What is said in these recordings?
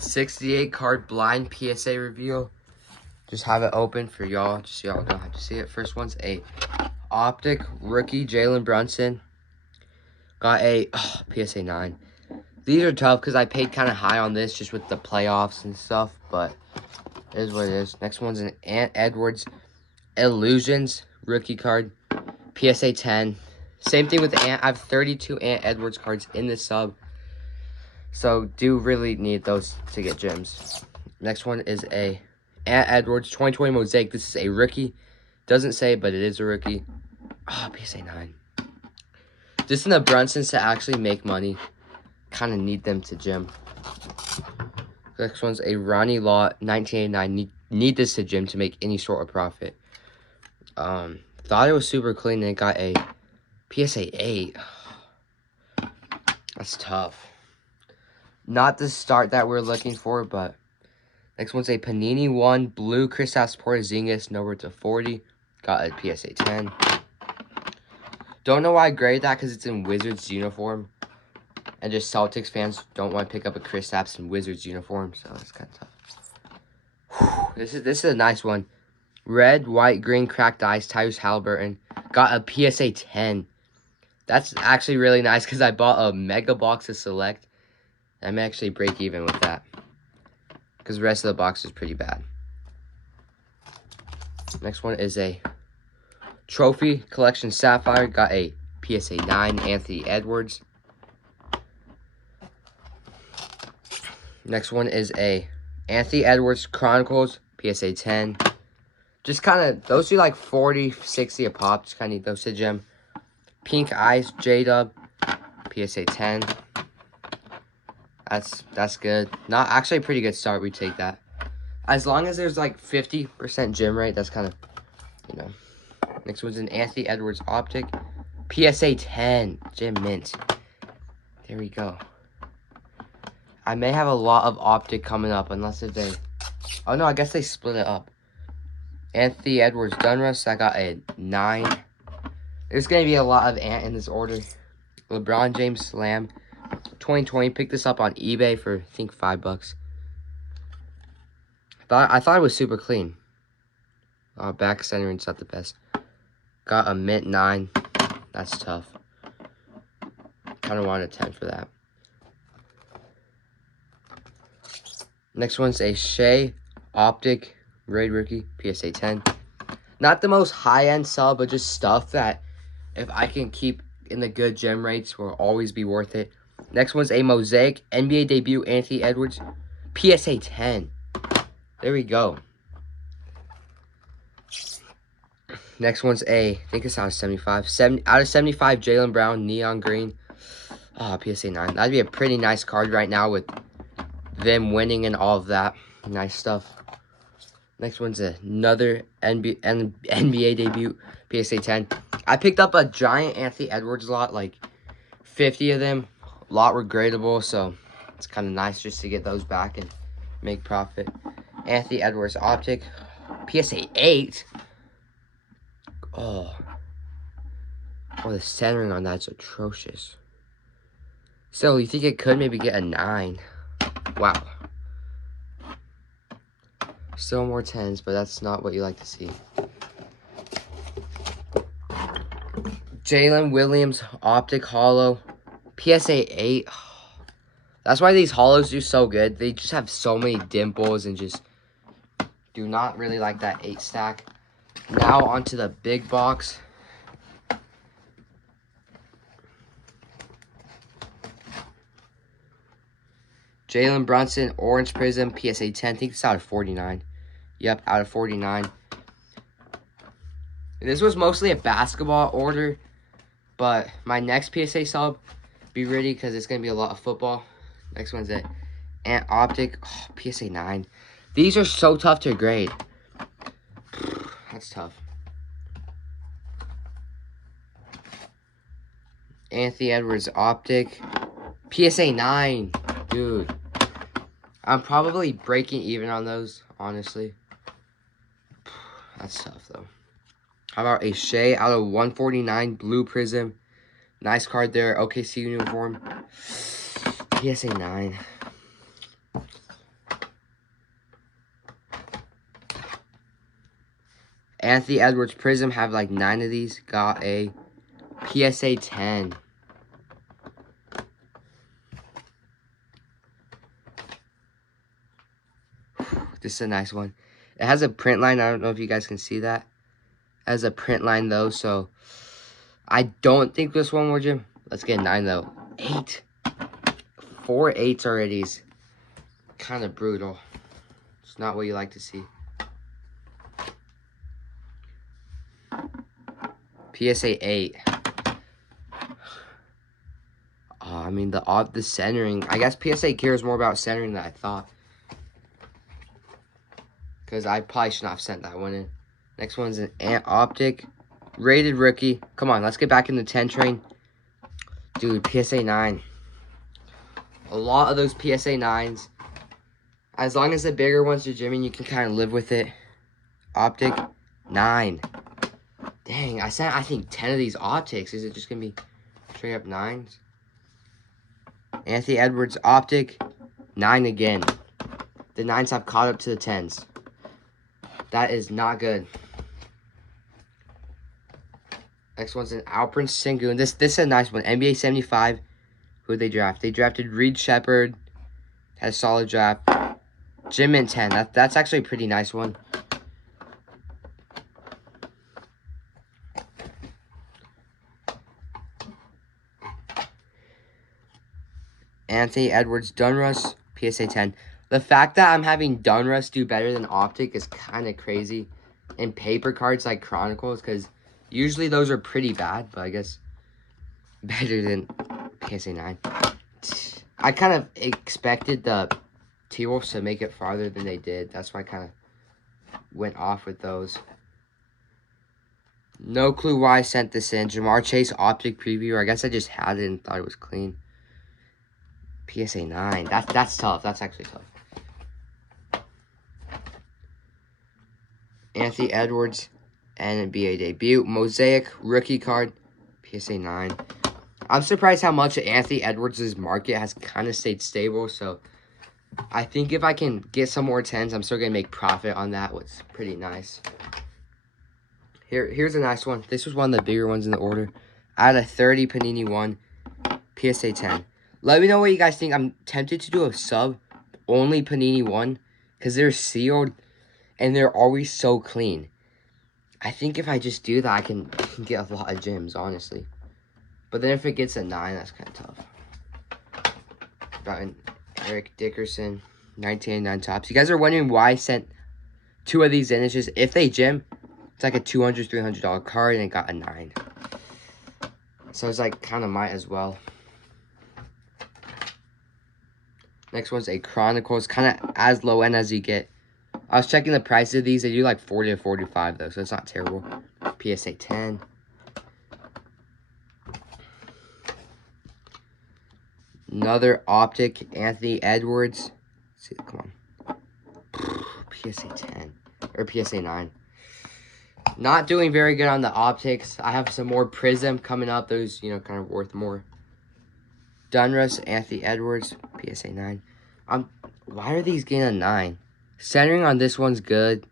68 card blind PSA reveal. Just have it open for y'all, just so y'all don't have to see it. First one's a Optic rookie Jalen Brunson. Got a PSA 9. These are tough because I paid kind of high on this just with the playoffs and stuff, but it is what it is. Next one's an Ant Edwards Illusions rookie card. PSA 10. Same thing with Ant. I have 32 Ant Edwards cards in this sub. So do really need those to get gems. Next one is a Ant Edwards 2020 Mosaic. This is a rookie. Doesn't say, but it is a rookie. PSA 9. Just in the Brunsons to actually make money. Kind of need them to gem. Next one's a Ronnie Lott 1989. Need this to gem to make any sort of profit. Thought it was super clean and it got a PSA 8. That's tough. Not the start that we're looking for, but next one's a Panini 1 blue Kristaps Porzingis, number to 40. Got a PSA 10. Don't know why I graded that because it's in Wizards uniform. And just Celtics fans don't want to pick up a Kristaps in Wizards uniform, so it's kind of tough. This is a nice one. Red, white, green, cracked ice, Tyrese Halliburton. Got a PSA 10. That's actually really nice because I bought a mega box to select. I may actually break even with that. Because the rest of the box is pretty bad. Next one is a Trophy Collection Sapphire. Got a PSA 9, Anthony Edwards. Next one is a Anthony Edwards Chronicles, PSA 10. Just kind of, those are like 40, 60 a pop. Just kind of need those to gem. Pink Ice, J-Dub, PSA 10. That's good. Not actually a pretty good start. We take that. As long as there's like 50% gem rate, that's kind of, you know. Next one's an Anthony Edwards Optic, PSA 10, gem mint. There we go. I may have a lot of Optic coming up unless if they... Oh, no, I guess they split it up. Anthony Edwards Dunruss, I got a 9. There's going to be a lot of Ant in this order. LeBron James Slam 2020. Picked this up on eBay for, I think, $5. I thought it was super clean. Back centering's not the best. Got a mint 9. That's tough. Kind of wanted a 10 for that. Next one's a Shea Optic Raid Rookie, PSA 10. Not the most high-end sub, but just stuff that if I can keep in the good gem rates will always be worth it. Next one's a Mosaic NBA debut Anthony Edwards, PSA 10. There we go. Next one's a, I think it's out of 75. Out of 75, Jaylen Brown Neon Green. PSA 9. That'd be a pretty nice card right now with them winning and all of that. Nice stuff. Next one's another NBA debut, PSA 10. I picked up a giant Anthony Edwards lot, like 50 of them. A lot were gradable, so it's kind of nice just to get those back and make profit. Anthony Edwards Optic, PSA 8. Oh, the centering on that's atrocious. So, you think it could maybe get a 9? Wow. Still more 10s, but that's not what you like to see. Jalen Williams Optic Hollow, PSA 8. That's why these hollows do so good. They just have so many dimples and just do not really like that 8 stack. Now onto the big box. Jalen Brunson Orange Prism, PSA 10. I think it's out of 49. Yep, out of 49. This was mostly a basketball order, but my next PSA sub, be ready because it's going to be a lot of football. Next one's it. Ant Optic, PSA 9. These are so tough to grade. That's tough. Anthony Edwards Optic, PSA 9. Dude, I'm probably breaking even on those, honestly. That's tough, though. How about a Shea out of 149 Blue Prism? Nice card there. OKC uniform. PSA 9. Anthony Edwards Prism, have like 9 of these. Got a PSA 10. This is a nice one. It has a print line. I don't know if you guys can see that. It has a print line though, so I don't think this one will, Jim. Let's get 9 though. 8. 4 8s already is kind of brutal. It's not what you like to see. PSA 8. I mean, the centering. I guess PSA cares more about centering than I thought. Because I probably should not have sent that one in. Next one's an Optic. Rated rookie. Come on, let's get back in the 10 train. Dude, PSA 9. A lot of those PSA 9s. As long as the bigger ones are Jimmy, you can kind of live with it. Optic 9. Dang, I sent, I think, 10 of these Optics. Is it just going to be straight up 9s? Anthony Edwards Optic 9 again. The 9s have caught up to the 10s. That is not good. Next one's an Alperen Sengun. This is a nice one. NBA 75. Who did they draft? They drafted Reed Shepherd. Had a solid draft. Jim Mint 10. That's actually a pretty nice one. Anthony Edwards Donruss PSA 10. The fact that I'm having Donruss do better than Optic is kind of crazy. In paper cards like Chronicles, because usually those are pretty bad, but I guess better than PSA 9. I kind of expected the T-Wolves to make it farther than they did. That's why I kind of went off with those. No clue why I sent this in. Jamar Chase Optic Preview. I guess I just had it and thought it was clean. PSA 9. That's tough. That's actually tough. Anthony Edwards NBA debut. Mosaic rookie card. PSA 9. I'm surprised how much Anthony Edwards' market has kind of stayed stable. So I think if I can get some more 10s, I'm still going to make profit on that. What's pretty nice. Here's a nice one. This was one of the bigger ones in the order. I had a 30 Panini 1. PSA 10. Let me know what you guys think. I'm tempted to do a sub only Panini 1 because they're sealed and they're always so clean. I think if I just do that, I can get a lot of gems, honestly. But then if it gets a 9, that's kind of tough. Got an Eric Dickerson, 1989 Topps. You guys are wondering why I sent 2 of these in. It's just, if they gem, it's like a $200, $300 card, and it got a 9. So it's like, kind of might as well. Next one's a Chronicles, kind of as low end as you get. I was checking the price of these. They do like 40 to 45 though, so it's not terrible. PSA 10. Another Optic, Anthony Edwards. Let's see, come on. PSA 10 or PSA 9. Not doing very good on the Optics. I have some more Prism coming up. Those, you know, kind of worth more. Donruss, Anthony Edwards, PSA 9. Why are these getting a 9? Centering on this one's good.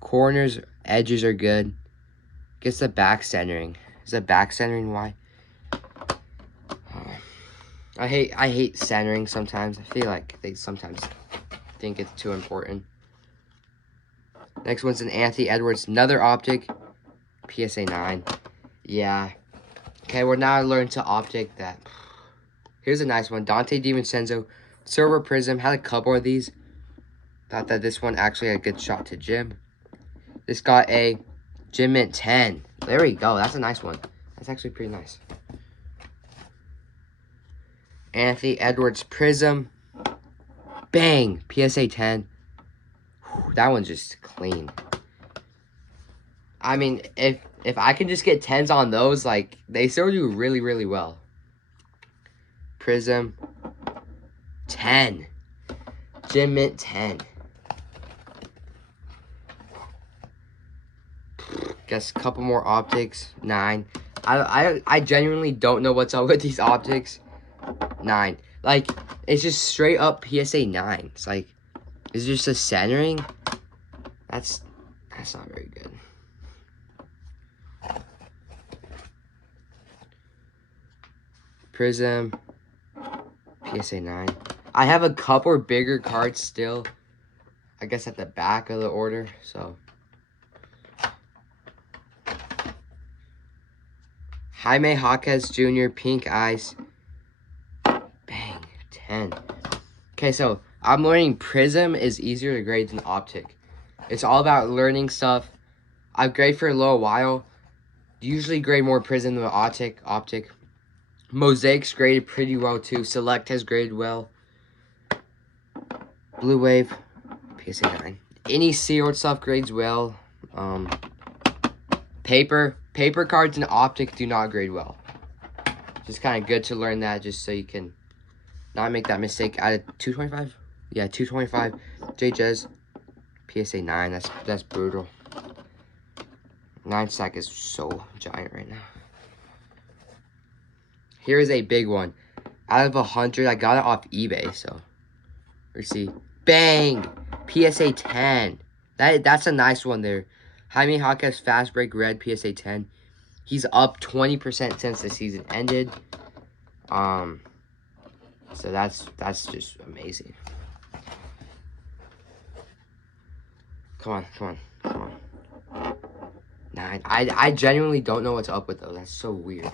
Corners, edges are good. Guess the back centering. Is the back centering why? I hate centering sometimes. I feel like they sometimes think it's too important. Next one's an Anthony Edwards, another Optic, PSA 9. Yeah. Okay, we're now learning to Optic that. Here's a nice one. Dante DiVincenzo, Silver Prism. Had a couple of these. Thought that this one actually had a good shot to Jim. This got a Jim Mint 10. There we go. That's a nice one. That's actually pretty nice. Anthony Edwards Prism. Bang! PSA 10. Whew, that one's just clean. I mean, if I can just get 10s on those, like, they still do really, really well. Prism. 10. Jim Mint 10. Guess a couple more Optics. 9. I genuinely don't know what's up with these Optics. 9. Like, it's just straight up PSA 9. It's like, is it just a centering? That's That's not very good. Prism, PSA 9. I have a couple bigger cards still, I guess, at the back of the order, so. Jaime Jaquez Jr., Pink Ice. Bang, 10. Okay, so I'm learning Prism is easier to grade than Optic. It's all about learning stuff. I've graded for a little while. Usually grade more Prism than Optic. Mosaic's graded pretty well too. Select has graded well. Blue Wave, PSA 9. Any sealed stuff grades well. Paper cards and Optic do not grade well. Just kind of good to learn that, just so you can not make that mistake. Out of 225, yeah, 225. JJ's PSA 9. That's brutal. 9 stack is so giant right now. Here is a big one. Out of 100, I got it off eBay. So let's see. Bang! PSA 10. That's a nice one there. Jaime Jaquez Fast Break Red PSA 10. He's up 20% since the season ended. So that's just amazing. Come on. 9. I genuinely don't know what's up with those. That's so weird.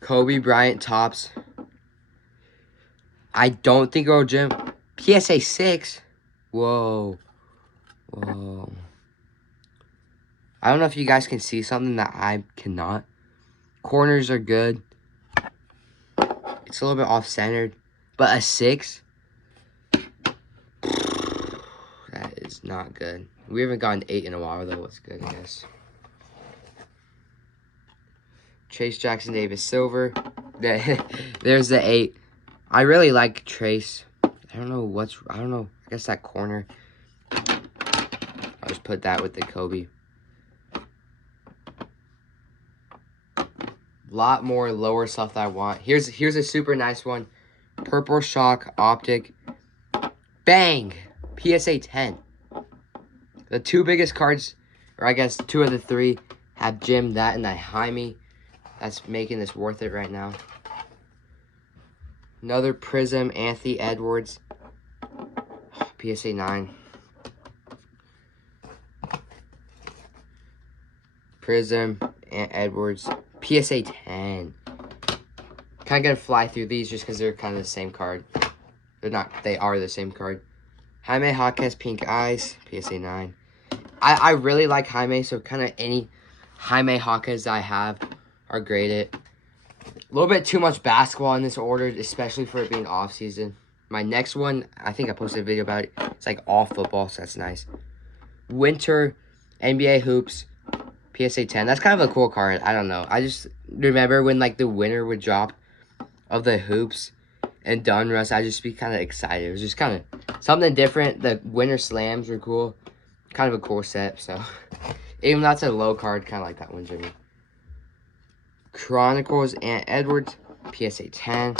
Kobe Bryant Tops. I don't think it'll Jim. PSA 6. Whoa. I don't know if you guys can see something that I cannot. Corners are good. It's a little bit off-centered. But a 6? That is not good. We haven't gotten 8 in a while, though. What's good, I guess. Chase Jackson Davis Silver. There's the 8. I really like Trace. I don't know. I guess that corner. I'll just put that with the Kobe. Lot more lower stuff that I want. Here's a super nice one. Purple Shock Optic. Bang! PSA 10. The 2 biggest cards, or I guess 2 of the 3, have Jim, that, and that Jaime. That's making this worth it right now. Another Prism, Anthony Edwards. PSA 9. Prism, Edwards. PSA 10. Kind of gonna fly through these just because they're kind of the same card. They're not, they are the same card. Jaime Jaquez Pink Eyes. PSA 9. I really like Jaime, so kind of any Jaime Jaquez that I have are graded. A little bit too much basketball in this order, especially for it being off season. My next one, I think I posted a video about it. It's like all football, so that's nice. Winter NBA Hoops, PSA 10. That's kind of a cool card. I don't know. I just remember when like the winner would drop of the Hoops and Donruss, I'd just be kind of excited. It was just kind of something different. The winter slams were cool. Kind of a cool set, so. Even though that's a low card, kind of like that one, Jimmy. Chronicles and Edwards, PSA 10.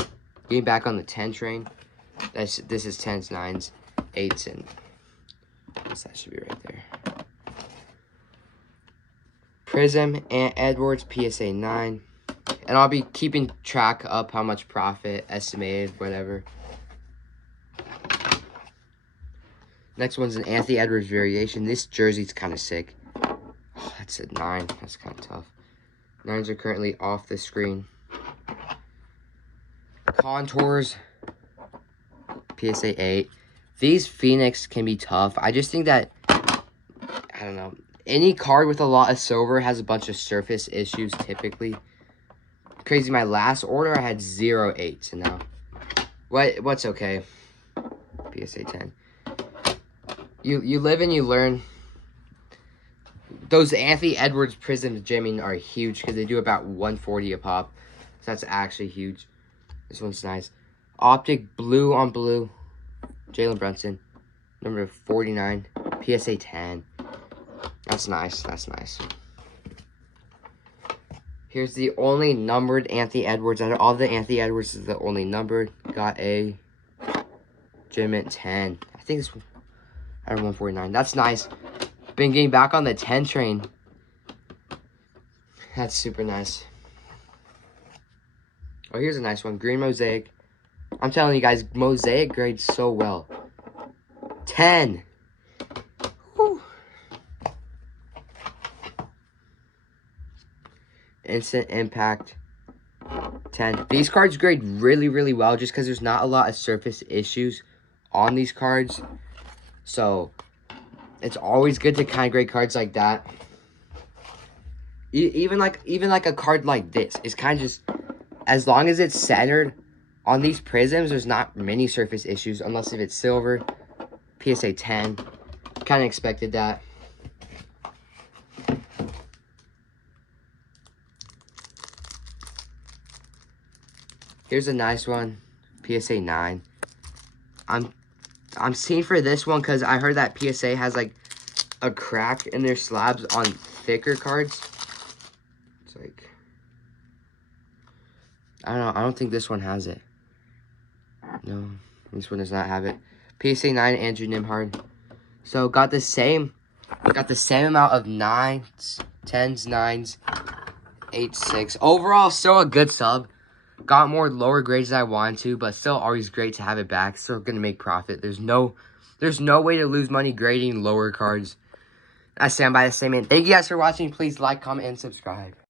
Getting back on the 10 train. This is 10s, 9s, 8s, and I guess that should be right there. Prism and Edwards, PSA 9. And I'll be keeping track of how much profit, estimated, whatever. Next one's an Anthony Edwards variation. This jersey's kind of sick. Oh, that's a 9. That's kind of tough. 9s are currently off the screen. Contours, PSA 8. These Phoenix can be tough. I just think that, I don't know, any card with a lot of silver has a bunch of surface issues typically. Crazy, my last order I had 0 8s, and now what's okay. PSA 10. You live and you learn. Those Anthony Edwards Prisms, Jimmy, are huge because they do about 140 a pop. So that's actually huge. This one's nice. Optic blue on blue. Jalen Brunson. Number 49. PSA 10. That's nice. That's nice. Here's the only numbered Anthony Edwards. Out of all the Anthony Edwards, is the only numbered. Got a Gem at 10. I think it's out of 149. That's nice. Been getting back on the 10 train. That's super nice. Oh, here's a nice one. Green Mosaic. I'm telling you guys, Mosaic grades so well. 10. Whew. Instant Impact. 10. These cards grade really, really well just because there's not a lot of surface issues on these cards. So, it's always good to kind of grade cards like that. Even like a card like this. It's kind of just, as long as it's centered on these prisms, there's not many surface issues. Unless if it's silver. PSA 10. Kind of expected that. Here's a nice one. PSA 9. I'm seeing for this one because I heard that PSA has like a crack in their slabs on thicker cards. It's like, I don't know. I don't think this one has it. No, this one does not have it. PSA 9 Andrew Nimhard. So got the same amount of 9s, 10s, 9s, 8, 6. Overall, still a good sub. Got more lower grades than I wanted to, but still always great to have it back. Still gonna make profit. There's no way to lose money grading lower cards. I stand by the same man. Thank you guys for watching. Please like, comment, and subscribe.